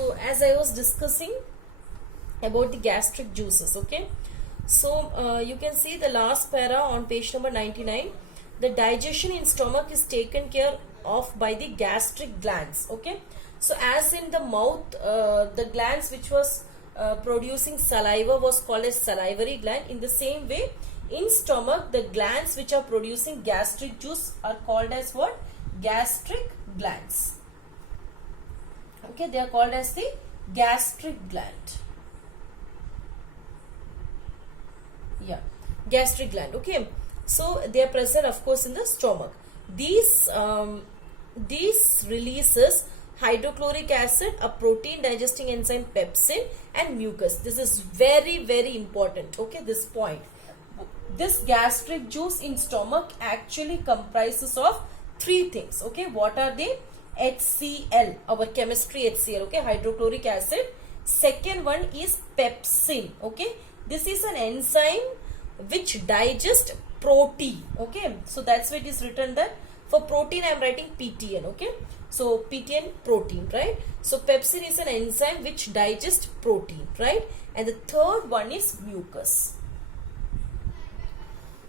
So as I was discussing about the gastric juices, okay, so you can see the last para on page number 99. The digestion in stomach is taken care of by the gastric glands, okay. So as in the mouth, the glands which was producing saliva was called as salivary gland. In the same way, in stomach, the glands which are producing gastric juice are called as what? Gastric glands. Okay, they are called as the gastric gland. Yeah, gastric gland. Okay, so they are present, of course, in the stomach. These releases hydrochloric acid, a protein digesting enzyme pepsin, and mucus. This is very important. Okay, this point. This gastric juice in stomach actually comprises of three things. Okay, what are they? HCl, our chemistry HCl. Okay, hydrochloric acid. Second one is pepsin. Okay, this is an enzyme which digests protein. Okay, so that's why it is written that for protein I am writing PTN. Okay, so PTN, protein, right? So pepsin is an enzyme which digests protein, right? And the third one is mucus.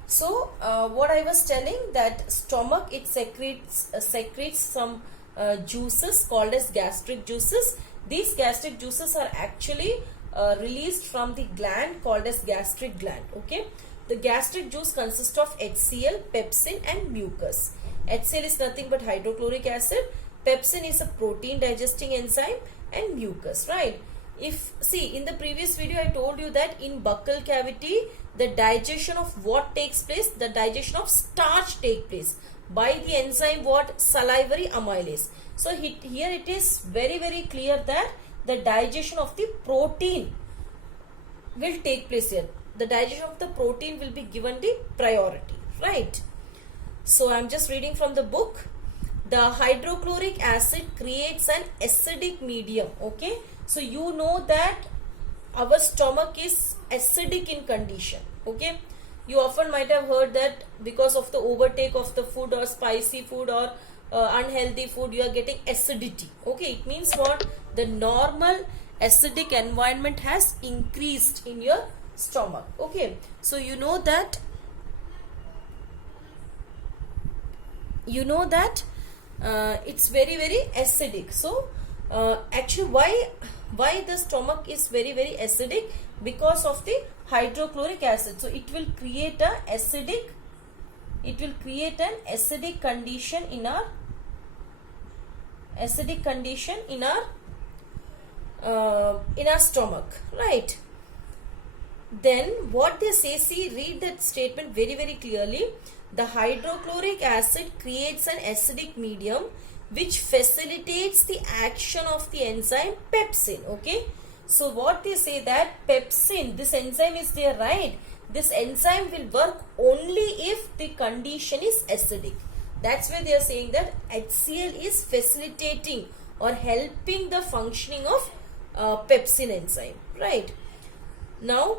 So what I was telling, that stomach, it secretes some juices called as gastric juices. These gastric juices are actually released from the gland called as gastric gland. Okay, the gastric juice consists of HCl, pepsin, and mucus. HCl is nothing but hydrochloric acid, pepsin is a protein digesting enzyme, and mucus, right? If see, in the previous video I told you that in buccal cavity the digestion of what takes place? The digestion of starch takes place by the enzyme what? Salivary amylase. So here it is very clear that the digestion of the protein will take place here. The digestion of the protein will be given the priority, right? So I am just reading from the book. The hydrochloric acid creates an acidic medium. Okay, so you know that our stomach is acidic in condition. Okay, you often might have heard that because of the overtake of the food or spicy food or unhealthy food, you are getting acidity. Okay, it means what? The normal acidic environment has increased in your stomach. Okay, so you know that it's very acidic. So actually why the stomach is very acidic? Because of the hydrochloric acid. So it will create an acidic condition in our stomach, right? Then what they say, see, read that statement very clearly. The hydrochloric acid creates an acidic medium which facilitates the action of the enzyme pepsin. Okay, so what they say, that pepsin, this enzyme is there, right? This enzyme will work only if the condition is acidic. That's why they are saying that HCl is facilitating or helping the functioning of pepsin enzyme, right? Now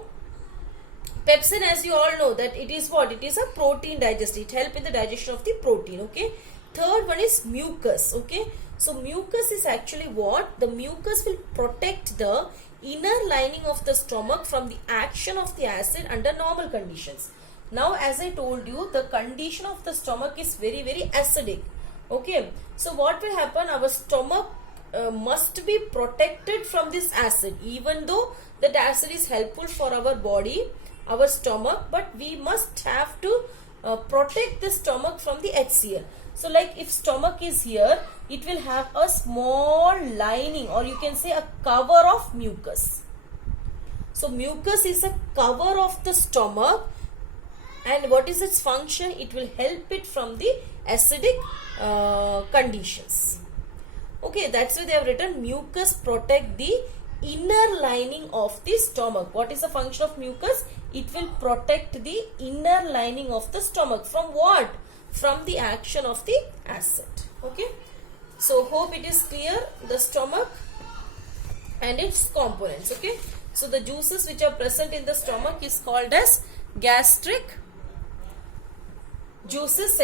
pepsin, as you all know, that it is what? It is a protein digester. It helps in the digestion of the protein. Okay. Third one is mucus. Okay. So mucus is actually what? The mucus will protect the inner lining of the stomach from the action of the acid under normal conditions. Now as I told you, the condition of the stomach is very acidic. Okay. So what will happen? Our stomach must be protected from this acid, even though that acid is helpful for our body, our stomach, but we must have to protect the stomach from the HCl. So like if stomach is here, it will have a small lining, or you can say a cover of mucus. So mucus is a cover of the stomach, and what is its function? It will help it from the acidic conditions. Okay, that's why they have written mucus protect the inner lining of the stomach. What is the function of mucus? It will protect the inner lining of the stomach from what? From the action of the acid. Okay, so hope it is clear, the stomach and its components. Okay, so the juices which are present in the stomach is called as gastric juices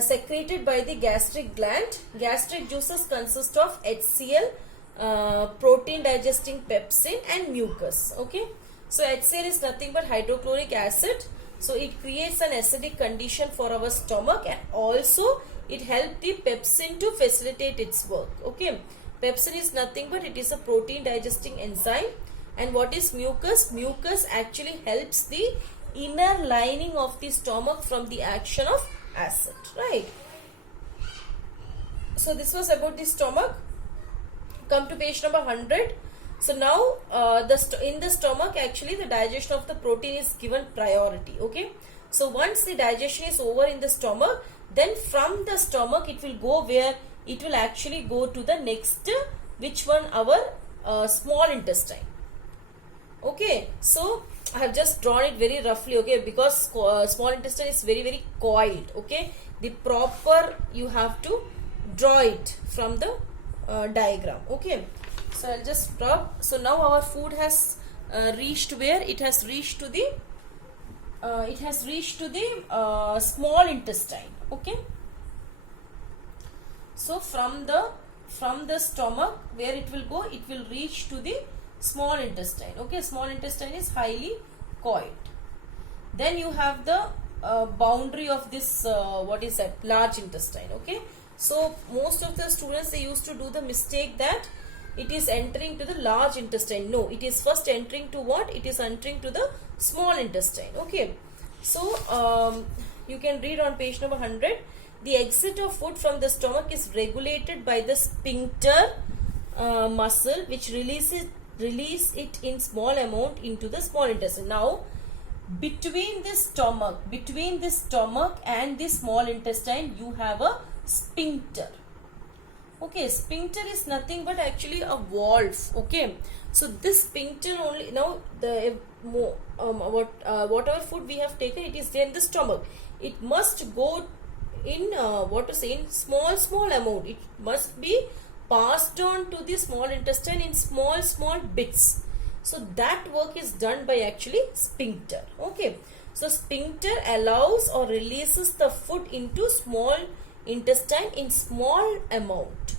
secreted by the gastric gland. Gastric juices consist of HCl, protein digesting pepsin and mucus. Okay, so HCl is nothing but hydrochloric acid. So it creates an acidic condition for our stomach, and also it helps the pepsin to facilitate its work. Okay, pepsin is nothing but it is a protein digesting enzyme. And what is mucus? Mucus actually helps the inner lining of the stomach from the action of acid, right? So this was about the stomach. Come to page number 100. So now in the stomach actually the digestion of the protein is given priority. Okay, so once the digestion is over in the stomach, then from the stomach it will go where? It will actually go to the next, which one? Our small intestine. Okay, so I have just drawn it very roughly, okay, because small intestine is very coiled. Okay, the proper you have to draw it from the diagram. Okay, so I'll just draw. So now our food has reached where? It has reached to the small intestine. Okay, so from the stomach, where it will go? It will reach to the small intestine. Okay, small intestine is highly coiled. Then you have the boundary of this what is that? Large intestine. Okay, so most of the students, they used to do the mistake that it is entering to the large intestine. No, it is first entering to what? It is entering to the small intestine. Okay, so you can read on page number 100. The exit of food from the stomach is regulated by the sphincter muscle, which release it in small amount into the small intestine. Now between the stomach and the small intestine, you have a sphincter. Okay, sphincter is nothing but actually a valve. Okay, so this sphincter only, now the whatever food we have taken, it is there in the stomach. It must go in in small amount. It must be passed on to the small intestine in small bits. So that work is done by actually sphincter. Okay, so sphincter allows or releases the food into small intestine in small amount.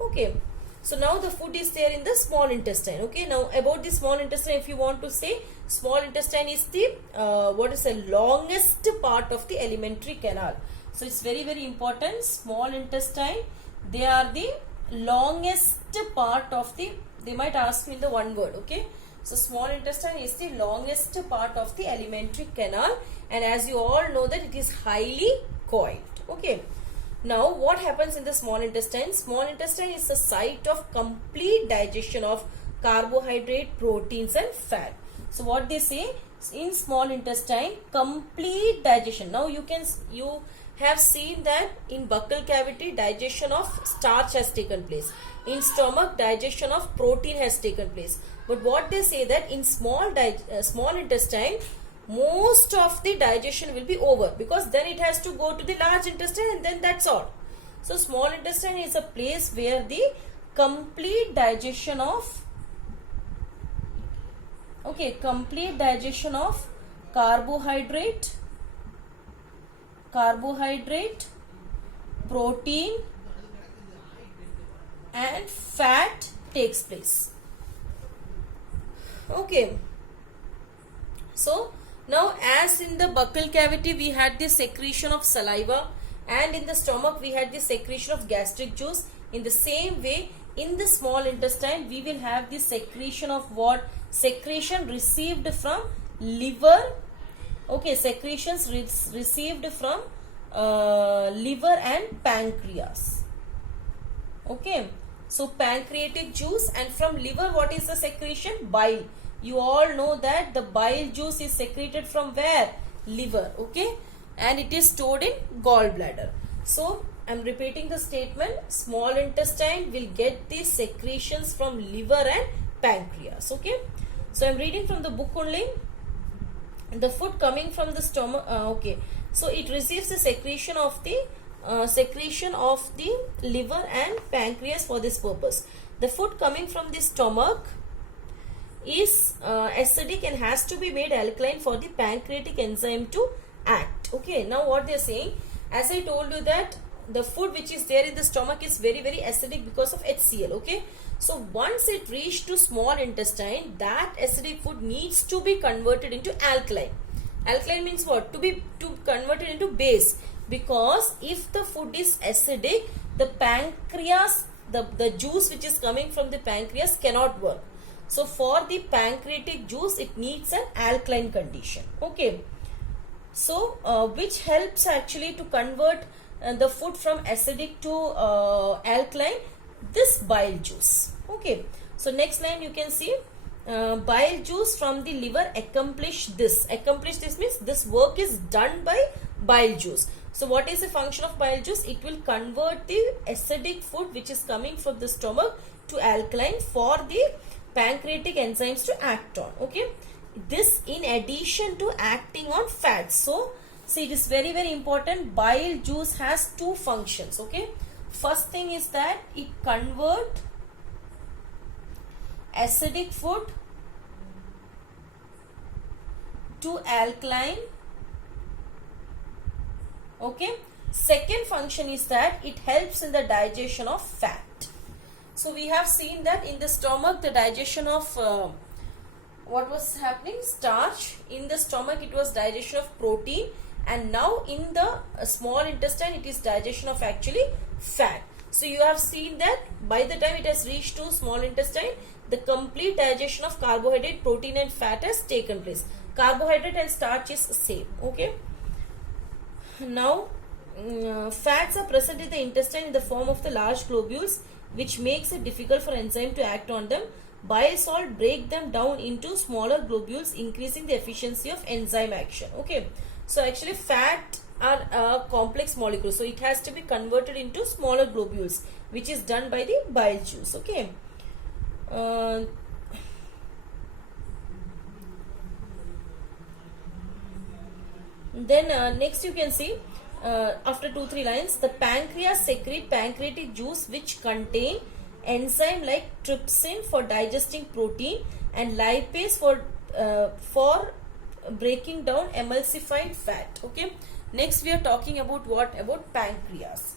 Okay, so now the food is there in the small intestine. Okay, now about the small intestine, if you want to say, small intestine is the longest part of the alimentary canal. So it's very important. Small intestine, they are the longest part of the, they might ask you in the one word. Okay, so small intestine is the longest part of the alimentary canal, and as you all know that it is highly coiled. Okay, now what happens in the small intestine? Small intestine is the site of complete digestion of carbohydrate, proteins and fat. So what they say, in small intestine, complete digestion. Now you have seen that in buccal cavity, digestion of starch has taken place. In stomach, digestion of protein has taken place. But what they say that in small intestine, most of the digestion will be over, because then it has to go to the large intestine and then that's all. So small intestine is a place where the complete digestion of carbohydrate, protein and fat takes place. Okay, so now as in the buccal cavity we had the secretion of saliva, and in the stomach we had the secretion of gastric juice, in the same way in the small intestine we will have the secretion of what? Secretion received from liver. Okay, secretions received from liver and pancreas. Okay, so pancreatic juice, and from liver what is the secretion? Bile. You all know that the bile juice is secreted from where? Liver. Okay, and it is stored in gallbladder. So I am repeating the statement. Small intestine will get the secretions from liver and pancreas. Okay, so I am reading from the book only. The food coming from the stomach, okay, so it receives the secretion of the liver and pancreas for this purpose. The food coming from the stomach is acidic and has to be made alkaline for the pancreatic enzyme to act. Okay, now what they are saying, as I told you that the food which is there in the stomach is very very acidic because of HCl. Okay, so once it reached to small intestine, that acidic food needs to be converted into alkaline. Alkaline means what? To convert it into base, because if the food is acidic, the pancreas, the juice which is coming from the pancreas cannot work. So for the pancreatic juice, it needs an alkaline condition. Okay, so which helps actually to convert the food from acidic to alkaline, this bile juice. Okay, so next line you can see, bile juice from the liver accomplish this. Accomplish this means this work is done by bile juice. So what is the function of bile juice? It will convert the acidic food which is coming from the stomach to alkaline for the pancreatic enzymes to act on. Okay, this in addition to acting on fats. So see, it is very very important. Bile juice has two functions. Okay, first thing is that it convert acidic food to alkaline. Okay, second function is that it helps in the digestion of fat. So we have seen that in the stomach, the digestion of what was happening? Starch. In the stomach it was digestion of protein, and now in the small intestine it is digestion of actually fat. So you have seen that by the time it has reached to small intestine, the complete digestion of carbohydrate, protein and fat has taken place. Carbohydrate and starch is same. Okay, now fats are present in the intestine in the form of the large globules, which makes it difficult for enzyme to act on them. Bile salt break them down into smaller globules, increasing the efficiency of enzyme action. Okay, so actually fat are complex molecules, so it has to be converted into smaller globules, which is done by the bile juice. Okay, then next you can see, after 2-3 lines, the pancreas secrete pancreatic juice which contain enzyme like trypsin for digesting protein and lipase for breaking down emulsified fat. Okay, next we are talking about what? About pancreas.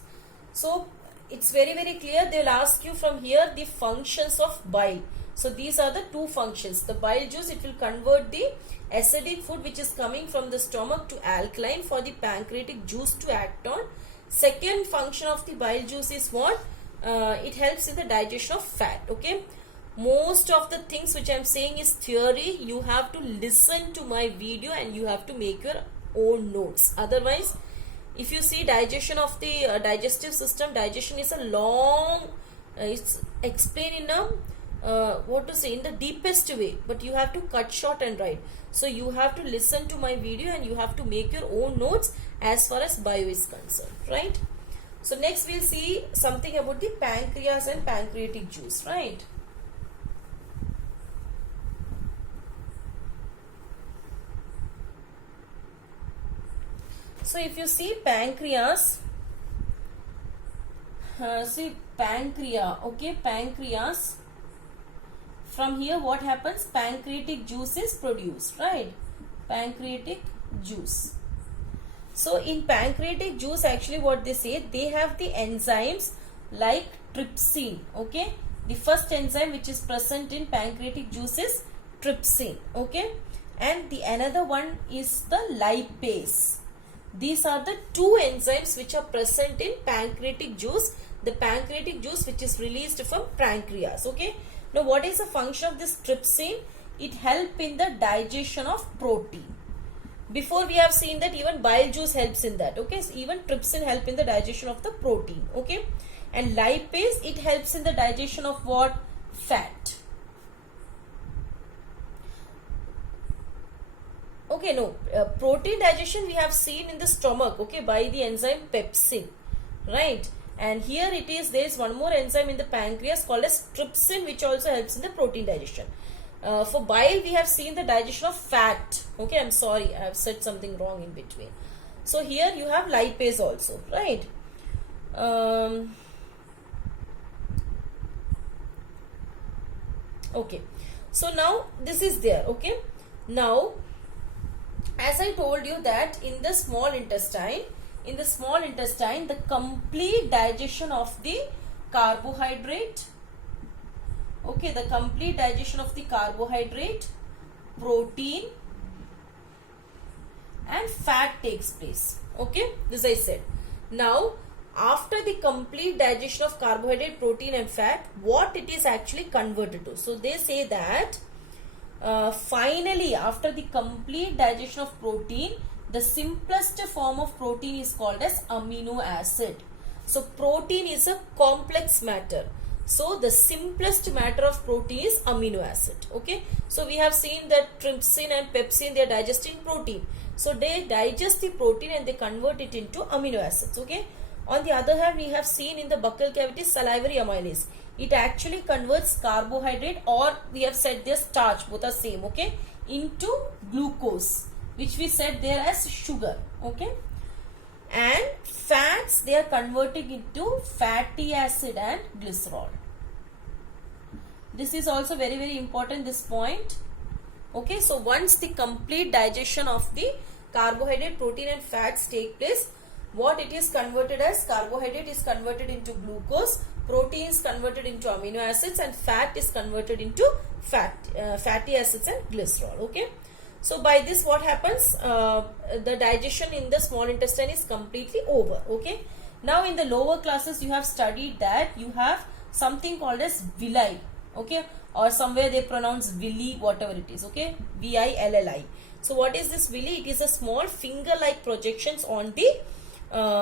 So it's very very clear. They will ask you from here the functions of bile. So these are the two functions. The bile juice, it will convert the acidic food which is coming from the stomach to alkaline for the pancreatic juice to act on. Second function of the bile juice is what? It helps in the digestion of fat. Okay, most of the things which I am saying is theory. You have to listen to my video and you have to make your own notes. Otherwise, if you see digestion of the digestive system, digestion is a long, it's explained in a what to say, in the deepest way, but you have to cut short and write. So you have to listen to my video and you have to make your own notes as far as bio is concerned, right? So next we'll see something about the pancreas and pancreatic juice, right? So if you see pancreas, see pancreas, okay, pancreas, from here what happens? Pancreatic juice is produced, right? Pancreatic juice. So in pancreatic juice, actually what they say, they have the enzymes like trypsin. Okay, the first enzyme which is present in pancreatic juice is trypsin. Okay, and the another one is the lipase. These are the two enzymes which are present in pancreatic juice. The pancreatic juice which is released from pancreas. Okay, now what is the function of this trypsin? It helps in the digestion of protein. Before we have seen that even bile juice helps in that. Okay, so even trypsin help in the digestion of the protein. Okay, and lipase, it helps in the digestion of what? Fat. Okay, no, protein digestion we have seen in the stomach, okay, by the enzyme pepsin, right? And here it is, there is one more enzyme in the pancreas called as trypsin, which also helps in the protein digestion. For bile, we have seen the digestion of fat. Okay, I'm sorry, I have said something wrong in between. So here you have lipase also, right? Okay, so now this is there. Okay, now as I told you that in the small intestine in the small intestine, the complete digestion of the carbohydrate, okay, the complete digestion of the carbohydrate, protein and fat takes place. Okay, this I said. Now, after the complete digestion of carbohydrate, protein and fat, what it is actually converted to? So they say that finally, after the complete digestion of protein, the simplest form of protein is called as amino acid. So protein is a complex matter. So the simplest matter of protein is amino acid. Okay. So we have seen that trypsin and pepsin, they are digesting protein. So they digest the protein and they convert it into amino acids. Okay. On the other hand, we have seen in the buccal cavity salivary amylase. It actually converts carbohydrate, or we have said there starch, both are same, okay, into glucose, which we said there as sugar, okay. And fats, they are converting into fatty acid and glycerol. This is also very, very important, this point. Okay, so once the complete digestion of the carbohydrate, protein and fats take place, what it is converted as? Carbohydrate is converted into glucose, protein is converted into amino acids, and fat is converted into fatty acids and glycerol. Okay. So by this what happens? The digestion in the small intestine is completely over. Okay. Now in the lower classes you have studied that you have something called as villi. Okay. Or somewhere they pronounce villi, whatever it is. Okay. villi. So what is this villi? It is a small finger-like projections on the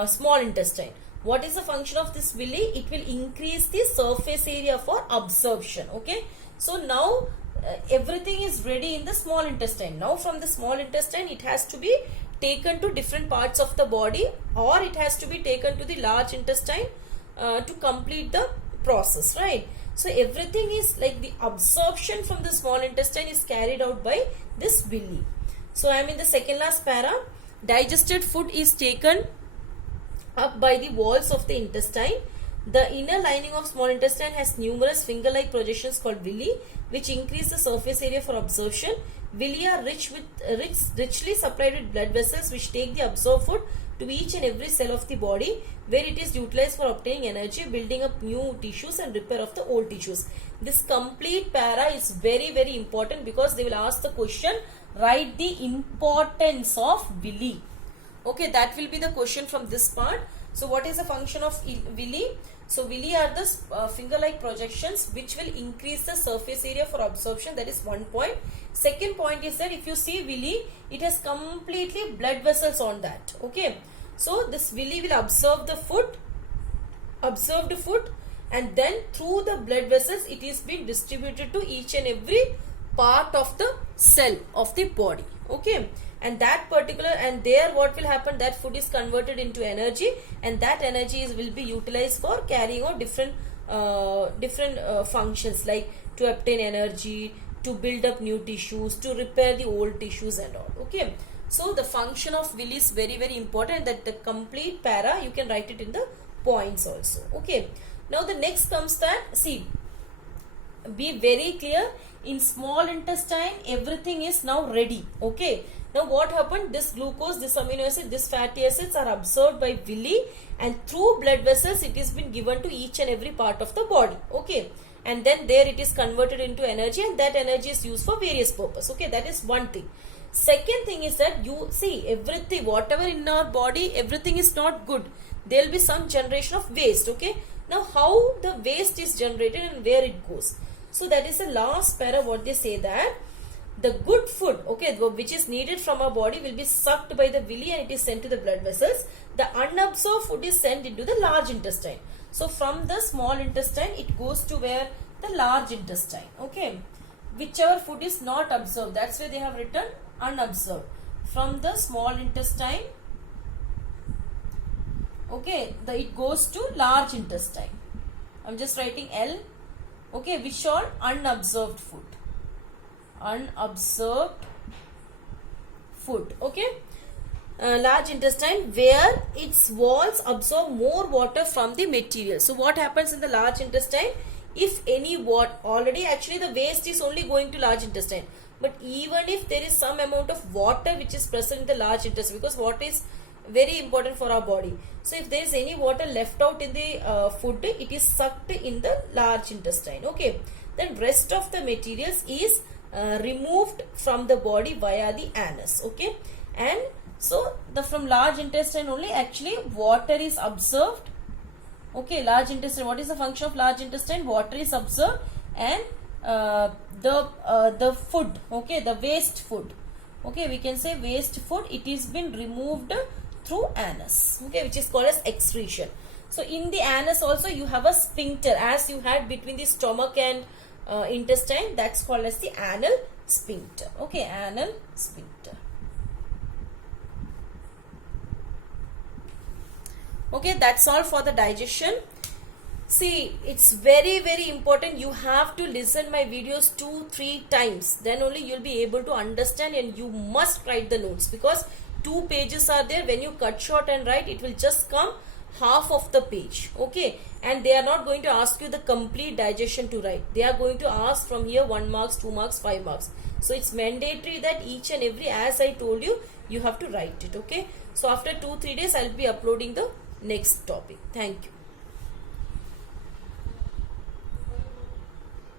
small intestine. What is the function of this villi? It will increase the surface area for absorption. Okay. So now everything is ready in the small intestine. Now from the small intestine it has to be taken to different parts of the body, or it has to be taken to the large intestine to complete the process, right? So everything is like the absorption from the small intestine is carried out by this villi. So I am in the second last para. Digested food is taken up by the walls of the intestine. The inner lining of small intestine has numerous finger-like projections called villi, which increase the surface area for absorption. Villi are richly supplied with blood vessels which take the absorbed food to each and every cell of the body, where it is utilized for obtaining energy, building up new tissues and repair of the old tissues. This complete para is very, very important because they will ask the question, write the importance of villi. Okay, that will be the question from this part. So what is the function of villi? So villi are the finger-like projections which will increase the surface area for absorption. That is one point. Second point is that if you see villi, it has completely blood vessels on that. Okay. So this villi will absorb the food, and then through the blood vessels it is being distributed to each and every part of the cell of the body. Okay. And that particular, and there what will happen, that food is converted into energy, and that energy will be utilized for carrying out different functions, like to obtain energy, to build up new tissues, to repair the old tissues and all. Okay. So the function of villi is very, very important. That the complete para you can write it in the points also. Okay. Now the next comes that, see, be very clear, in small intestine everything is now ready. Okay. Now what happened? This glucose, this amino acid, this fatty acids are absorbed by villi, and through blood vessels it is been given to each and every part of the body. Okay. And then there it is converted into energy, and that energy is used for various purposes. Okay. That is one thing. Second thing is that you see everything, whatever in our body, everything is not good. There will be some generation of waste. Okay. Now how the waste is generated and where it goes. So that is the last para what they say, that the good food, okay, which is needed from our body will be sucked by the villi and it is sent to the blood vessels. The unabsorbed food is sent into the large intestine. So from the small intestine it goes to where? The large intestine. Okay. Whichever food is not absorbed, that's why they have written unabsorbed. From the small intestine, okay, it goes to large intestine. I'm just writing L. Okay, which all? Unabsorbed food. Unabsorbed food. Okay. Large intestine, where its walls absorb more water from the material. So what happens in the large intestine? If any already actually the waste is only going to large intestine, but even if there is some amount of water which is present in the large intestine, because what is very important for our body. So if there is any water left out in the food, it is sucked in the large intestine. Okay, then rest of the materials is removed from the body via the anus. Okay, and so the from large intestine only actually water is absorbed. Okay, large intestine, what is the function of large intestine? Water is absorbed, and the food, okay, the waste food, okay, we can say waste food, it is been removed through anus, okay, which is called as excretion. So in the anus also you have a sphincter, as you had between the stomach and intestine, that's called as the anal sphincter. Okay, anal sphincter. Okay, that's all for the digestion. See, it's very important. You have to listen my videos 2-3 times. Then only you'll be able to understand, and you must write the notes, because 2 pages are there. When you cut short and write, it will just come half of the page. Okay, and they are not going to ask you the complete digestion to write. They are going to ask from here 1 marks, 2 marks, 5 marks. So it's mandatory that each and every, as I told you, you have to write it. Okay, so after 2-3 days I'll be uploading the next topic. Thank you.